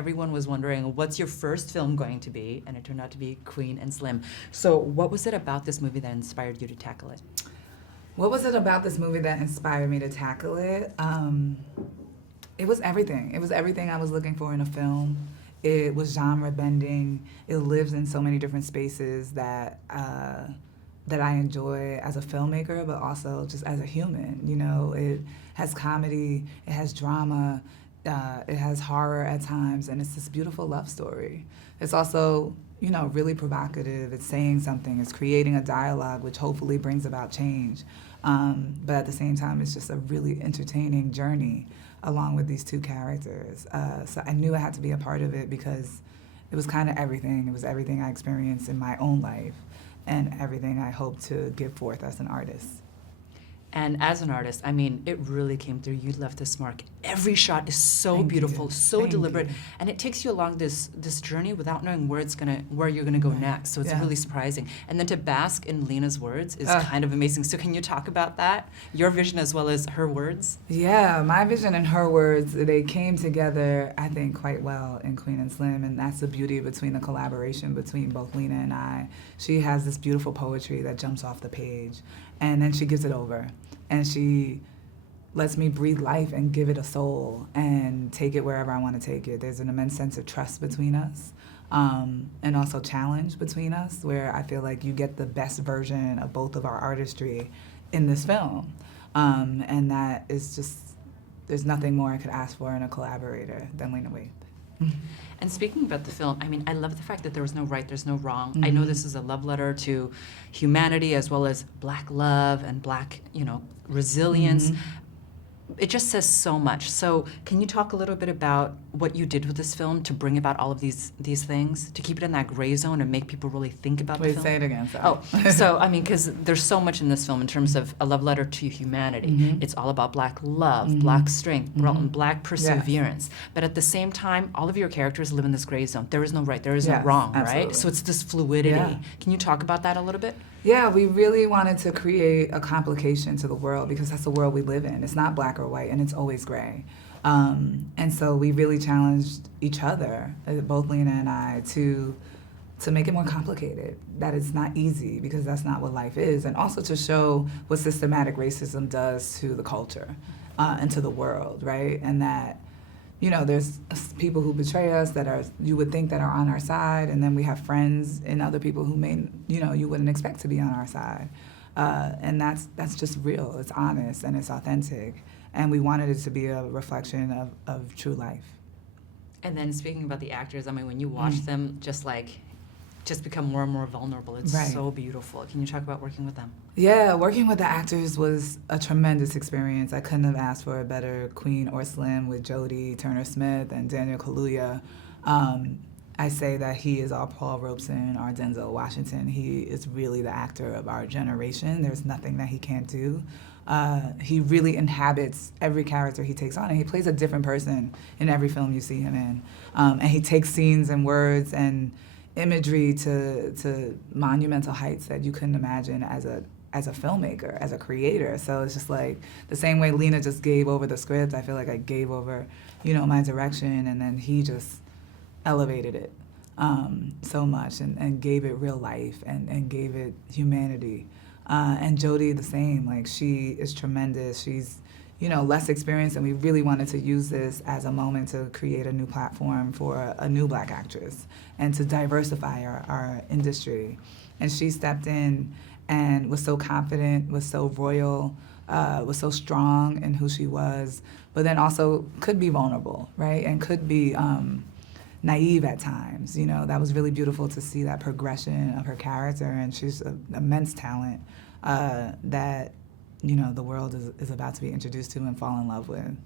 everyone was wondering, what's your first film going to be? And it turned out to be Queen and Slim. So what was it about this movie that inspired you to tackle it? What was it about this movie that inspired me to tackle it? It was everything. It was everything I was looking for in a film. It was genre bending. It lives in so many different spaces that I enjoy as a filmmaker, but also just as a human. You know, it has comedy, it has drama, it has horror at times, and it's this beautiful love story. It's also, you know, really provocative. It's saying something. It's creating a dialogue, which hopefully brings about change. But at the same time, it's just a really entertaining journey along with these two characters. So I knew I had to be a part of it because it was kind of everything. It was everything I experienced in my own life and everything I hope to give forth as an artist. And as an artist, I mean, it really came through. You left this mark. Every shot is so Thank beautiful, you. so Thank deliberate, you. and it takes you along this journey without knowing where you're gonna go next. So it's Yeah. really surprising. And then to bask in Lena's words is kind of amazing. So can you talk about that, your vision as well as her words? Yeah, my vision and her words, they came together, I think, quite well in Queen and Slim, and that's the beauty between the collaboration between both Lena and I. She has this beautiful poetry that jumps off the page, and then she gives it over. And she lets me breathe life and give it a soul and take it wherever I want to take it. There's an immense sense of trust between us, and also challenge between us, where I feel like you get the best version of both of our artistry in this film. And that is just, there's nothing more I could ask for in a collaborator than Lena Waithe. And speaking about the film, I mean, I love the fact that there was no right, there's no wrong. I know this is a love letter to humanity as well as Black love and Black, you know, resilience. It just says so much. So can you talk a little bit about what you did with this film to bring about all of these things, to keep it in that gray zone and make people really think about the film? Wait, say it again. Sorry. Oh, so I mean, because there's so much in this film in terms of a love letter to humanity. It's all about Black love, Black strength, Black perseverance. But at the same time, all of your characters live in this gray zone. There is no right, there is no wrong, absolutely. right? So it's this fluidity. Yeah. Can you talk about that a little bit? Yeah, we really wanted to create a complication to the world because that's the world we live in. It's not black or white, and it's always gray. And so we really challenged each other, both Lena and I, to make it more complicated. That it's not easy because that's not what life is, and also to show what systematic racism does to the culture and to the world, right? And that, you know, there's people who betray us that are, you would think that are on our side, and then we have friends and other people who may, you know, you wouldn't expect to be on our side. And that's just real, it's honest, and it's authentic. And we wanted it to be a reflection of true life. And then speaking about the actors, I mean, when you watch them just become more and more vulnerable, it's so beautiful. Can you talk about working with them? Yeah, working with the actors was a tremendous experience. I couldn't have asked for a better Queen or Slim with Jodie Turner-Smith and Daniel Kaluuya. I say that he is our Paul Robeson, our Denzel Washington. He is really the actor of our generation. There's nothing that he can't do. He really inhabits every character he takes on, and he plays a different person in every film you see him in. And he takes scenes and words and imagery to monumental heights that you couldn't imagine as a filmmaker, as a creator. So it's just like the same way Lena just gave over the script, I feel like I gave over, you know, my direction, and then he just elevated it so much and gave it real life and gave it humanity. And Jodie the same, like she is tremendous. She's, you know, less experienced, and we really wanted to use this as a moment to create a new platform for a new Black actress and to diversify our industry. And she stepped in and was so confident, was so royal, was so strong in who she was, but then also could be vulnerable, right? And could be naive at times. You know, that was really beautiful to see that progression of her character, and she's an immense talent that, you know, the world is about to be introduced to and fall in love with.